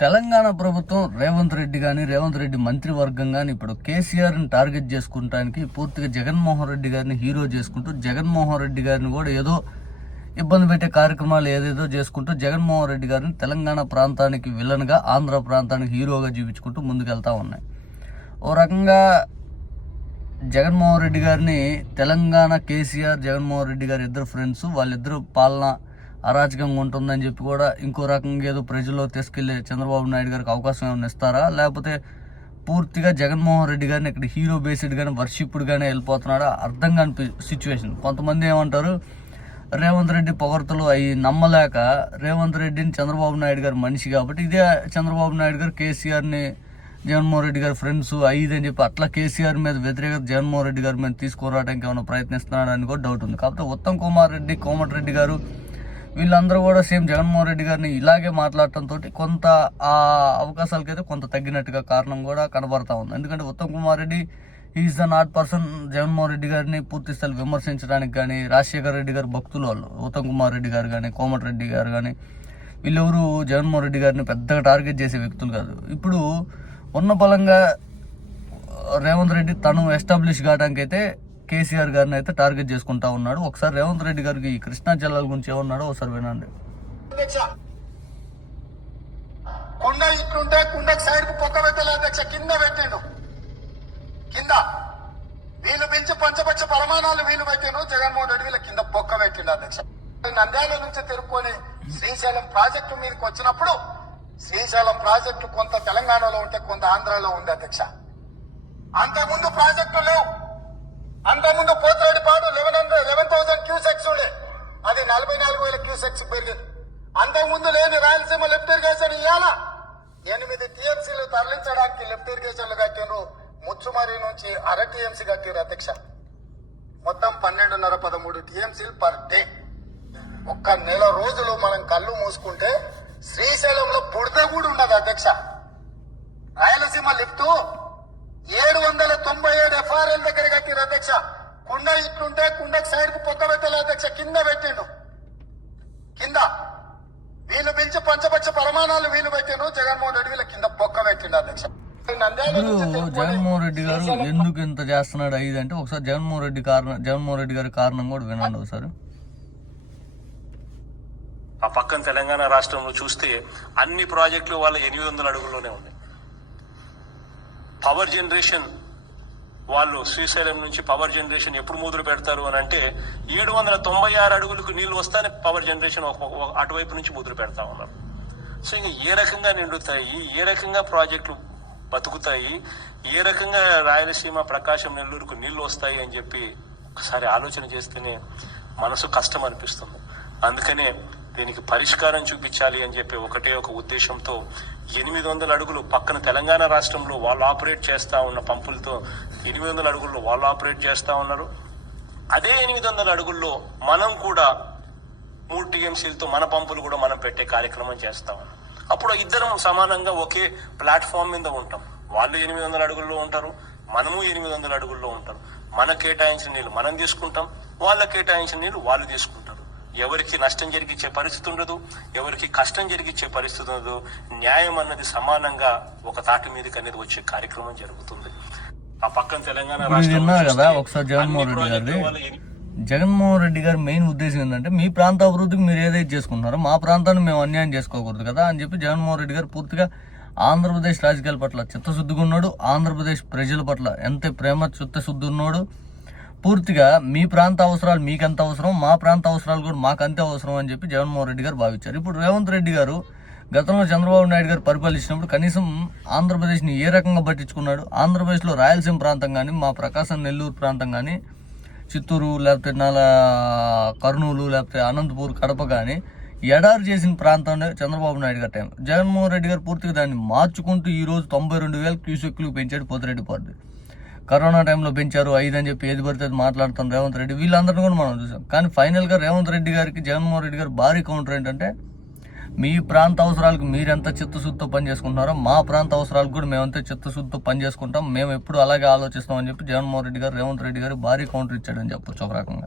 తెలంగాణ ప్రభుత్వం రేవంత్ రెడ్డి కానీ రేవంత్ రెడ్డి మంత్రివర్గం కానీ ఇప్పుడు కేసీఆర్ని టార్గెట్ చేసుకుంటానికి పూర్తిగా జగన్మోహన్ రెడ్డి గారిని హీరో చేసుకుంటూ జగన్మోహన్ రెడ్డి గారిని కూడా ఏదో ఇబ్బంది పెట్టే కార్యక్రమాలు ఏదేదో చేసుకుంటూ జగన్మోహన్ రెడ్డి గారిని తెలంగాణ ప్రాంతానికి విలన్గా ఆంధ్ర ప్రాంతానికి హీరోగా చూపించుకుంటూ ముందుకెళ్తా ఉన్నాయి. ఓ రకంగా జగన్మోహన్ రెడ్డి గారిని తెలంగాణ కేసీఆర్ జగన్మోహన్ రెడ్డి గారి ఇద్దరు ఫ్రెండ్స్ వాళ్ళిద్దరు పాలన అరాచకంగా ఉంటుందని చెప్పి కూడా ఇంకో రకంగా ఏదో ప్రజల్లో తీసుకెళ్ళే చంద్రబాబు నాయుడు గారికి అవకాశం ఏమైనా ఇస్తారా? లేకపోతే పూర్తిగా జగన్మోహన్ రెడ్డి గారిని ఇక్కడ హీరో బేస్డ్ కానీ వర్షిప్పుడు కానీ వెళ్ళిపోతున్నాడా? అర్థం కాని సిచ్యువేషన్ కొంతమంది ఏమంటారు రేవంత్ రెడ్డి పొగడ్తలు అవి నమ్మలేక రేవంత్ రెడ్డిని చంద్రబాబు నాయుడు గారు మనిషి కాబట్టి ఇదే చంద్రబాబు నాయుడు గారు కేసీఆర్ని జగన్మోహన్ రెడ్డి గారి ఫ్రెండ్స్ ఐదు అని చెప్పి అట్లా కేసీఆర్ మీద వ్యతిరేకత జగన్మోహన్ రెడ్డి గారి మీద తీసుకురావడానికి ఏమైనా ప్రయత్నిస్తున్నాడని కూడా డౌట్ ఉంది. కాకపోతే ఉత్తమ్ కుమార్ రెడ్డి కోమటిరెడ్డి గారు వీళ్ళందరూ కూడా సేమ్ జగన్మోహన్ రెడ్డి గారిని ఇలాగే మాట్లాడటంతో కొంత ఆ అవకాశాలకైతే కొంత తగ్గినట్టుగా కారణం కూడా కనబడతా ఉంది. ఎందుకంటే Uttam Kumar Reddy is the not person Jaganmohan Reddy గారిని పూర్తి స్థాయి విమర్శించడానికి కానీ రాజశేఖర రెడ్డి గారి భక్తులు వాళ్ళు ఉత్తమ్ కుమార్ రెడ్డి గారు కానీ కోమటిరెడ్డి గారు కానీ వీళ్ళెవరు జగన్మోహన్ రెడ్డి గారిని పెద్దగా టార్గెట్ చేసే వ్యక్తులు కాదు. ఇప్పుడు ఉన్న బలంగా రేవంత్ రెడ్డి తను ఎస్టాబ్లిష్ కావడానికి అయితే కేసీఆర్ గారిని అయితే టార్గెట్ చేసుకుంటా ఉన్నాడు. ఒకసారి రేవంత్ రెడ్డి గారికి కృష్ణా జిల్లాల గురించి ఏమన్నాడో ఒకసారి వినండి. కుండ ఇట్లుంటే కుండకు సైడ్కు పొక్క పెట్టలే అధ్యక్ష కింద పెట్టిండు. కింద. వీళ్ళు పెంచి పంచపచ్చ ప్రమాణాలు వీళ్ళు పెట్టిండు జగన్మోహన్ రెడ్డి వీళ్ళ కింద పొక్క పెట్టిండు అధ్యక్ష. నంద్యాల నుంచి తిరుక్కొని శ్రీశైలం ప్రాజెక్టు మీదకి వచ్చినప్పుడు శ్రీశైలం ప్రాజెక్టు కొంత తెలంగాణలో ఉంటే కొంత ఆంధ్రాలో ఉంది అధ్యక్ష. అంతకుముందు ప్రాజెక్టు తరలించడానికి లిఫ్ట్ ఇరిగేషన్లు కట్టిండ్రు ముచ్చుమరి నుంచి అర టీఎంసీ కట్టిరు అధ్యక్ష. మొత్తం పన్నెండున్నర పదమూడు టీఎంసీలు పర్ డే. ఒక్క నెల రోజులు మనం కళ్ళు మూసుకుంటే శ్రీశైలంలో బుడద కూడా ఉండదు అధ్యక్ష. రాయలసీమ లిఫ్ట్ ఏడు వందల తొంభై ఏడు ఎఫ్ఆర్ఎల్ దగ్గర కట్టిరు అధ్యక్ష. కుండ ఇట్లుంటే కుండకు సైడ్కు పొక్క పెట్టలే అధ్యక్ష. కింద పెట్టిండు. కింద. వీళ్ళు పిలిచి పంచపక్ష ప్రమాణాలు వీళ్ళు పెట్టిండ్రు. జగన్మోహన్ రెడ్డి వీళ్ళ కింద పొక్క పెట్టిండు అధ్యక్ష. ఇప్పుడు జగన్మోహన్ రెడ్డి గారు ఎందుకు ఇంత చేస్తున్నాడు ఐదు అంటే ఒకసారి జగన్మోహన్ రెడ్డి కారణం జగన్మోహన్ రెడ్డి గారి కారణం కూడా వినండి ఒకసారి. ఆ పక్కన తెలంగాణ రాష్ట్రంలో చూస్తే అన్ని ప్రాజెక్టులు వాళ్ళ ఎనిమిది వందల అడుగుల్లోనే ఉన్నాయి. పవర్ జనరేషన్ వాళ్ళు శ్రీశైలం నుంచి పవర్ జనరేషన్ ఎప్పుడు మొదలు పెడతారు అని అంటే ఏడు వందల తొంభై ఆరు అడుగులకు నీళ్ళు వస్తానే పవర్ జనరేషన్ అటువైపు నుంచి మొదలు పెడతా ఉన్నారు. సో ఇంకా ఏ రకంగా నిండుతాయి? ఏ రకంగా ప్రాజెక్టులు బతుకుతాయి. ఏ రకంగా రాయలసీమ ప్రకాశం నెల్లూరుకు నీళ్ళు వస్తాయి అని చెప్పి ఒకసారి ఆలోచన చేస్తేనే మనసు కష్టం అనిపిస్తుంది. అందుకనే దీనికి పరిష్కారం చూపించాలి అని చెప్పి ఒకటే ఒక ఉద్దేశంతో ఎనిమిది వందల అడుగులు పక్కన తెలంగాణ రాష్ట్రంలో వాళ్ళు ఆపరేట్ చేస్తూ ఉన్న పంపులతో ఎనిమిది వందల అడుగుల్లో వాళ్ళు ఆపరేట్ చేస్తూ ఉన్నారు. అదే ఎనిమిది వందల అడుగుల్లో మనం కూడా మూడు టీఎంసీలతో మన పంపులు కూడా మనం పెట్టే కార్యక్రమం చేస్తా ఉన్నాం. అప్పుడు ఇద్దరం సమానంగా ఒకే ప్లాట్ఫామ్ మీద ఉంటాం. వాళ్ళు ఎనిమిది వందల అడుగుల్లో ఉంటారు మనము ఎనిమిది వందల అడుగుల్లో ఉంటారు మన కేటాయించిన నీళ్ళు మనం తీసుకుంటాం వాళ్ళ కేటాయించిన నీళ్ళు వాళ్ళు తీసుకుంటారు. ఎవరికి నష్టం జరిగించే పరిస్థితి ఉండదు ఎవరికి కష్టం జరిగించే పరిస్థితి ఉండదు. న్యాయం అన్నది సమానంగా ఒక తాటి మీదకి అనేది వచ్చే కార్యక్రమం జరుగుతుంది. ఆ పక్కన తెలంగాణ విన్నారు కదా ఒకసారి జగన్మోహన్ రెడ్డి జగన్మోహన్ రెడ్డి గారి మెయిన్ ఉద్దేశం ఏంటంటే మీ ప్రాంత అభివృద్ధికి మీరు ఏదైతే చేసుకుంటున్నారో మా ప్రాంతాన్ని మేము అన్యాయం చేసుకోకూడదు కదా అని చెప్పి జగన్మోహన్ రెడ్డి గారు పూర్తిగా ఆంధ్రప్రదేశ్ రాజకీయాల పట్ల చిత్తశుద్ధిగా ఉన్నాడు. ఆంధ్రప్రదేశ్ ప్రజల పట్ల ఎంత ప్రేమ చిత్తశుద్ధి ఉన్నాడు. పూర్తిగా మీ ప్రాంత అవసరాలు మీకు ఎంత అవసరం మా ప్రాంత అవసరాలు కూడా మాకు అంతే అవసరం అని చెప్పి జగన్మోహన్ రెడ్డి గారు భావించారు. ఇప్పుడు రేవంత్ రెడ్డి గారు గతంలో చంద్రబాబు నాయుడు గారు పరిపాలించినప్పుడు కనీసం ఆంధ్రప్రదేశ్ని ఏ రకంగా పట్టించుకున్నాడు? ఆంధ్రప్రదేశ్లో రాయలసీమ ప్రాంతం కానీ మా ప్రకాశం నెల్లూరు ప్రాంతం కానీ చిత్తూరు లేకపోతే నాలా కర్నూలు లేకపోతే అనంతపూర్ కడప కానీ ఎడారి చేసిన ప్రాంతంలో చంద్రబాబు నాయుడు గారి టైం జగన్మోహన్ రెడ్డి గారు పూర్తిగా దాన్ని మార్చుకుంటూ ఈ రోజు తొంభై రెండు వేల క్యూసెక్లు పెంచాడు పోతిరెడ్డి పార్టీ కరోనా టైంలో పెంచారు ఐదు అని చెప్పి ఏది పడితే అది మాట్లాడుతాం రేవంత్ రెడ్డి. వీళ్ళందరినీ కూడా మనం చూసాం. కానీ ఫైనల్గా రేవంత్ రెడ్డి గారికి జగన్మోహన్ రెడ్డి గారు భారీ కౌంటర్ ఏంటంటే మీ ప్రాంత అవసరాలకు మీరెంత చిత్తశుద్ధితో పనిచేసుకుంటున్నారో మా ప్రాంత అవసరాలకు కూడా మేమంతా చిత్తశుద్ధితో పనిచేసుకుంటాం మేము ఎప్పుడు అలాగే ఆలోచిస్తామని చెప్పి జగన్మోహన్ రెడ్డి గారు రేవంత్ రెడ్డి గారు భారీ కౌంటర్ ఇచ్చాడని చెప్పొచ్చు ఒక రకంగా.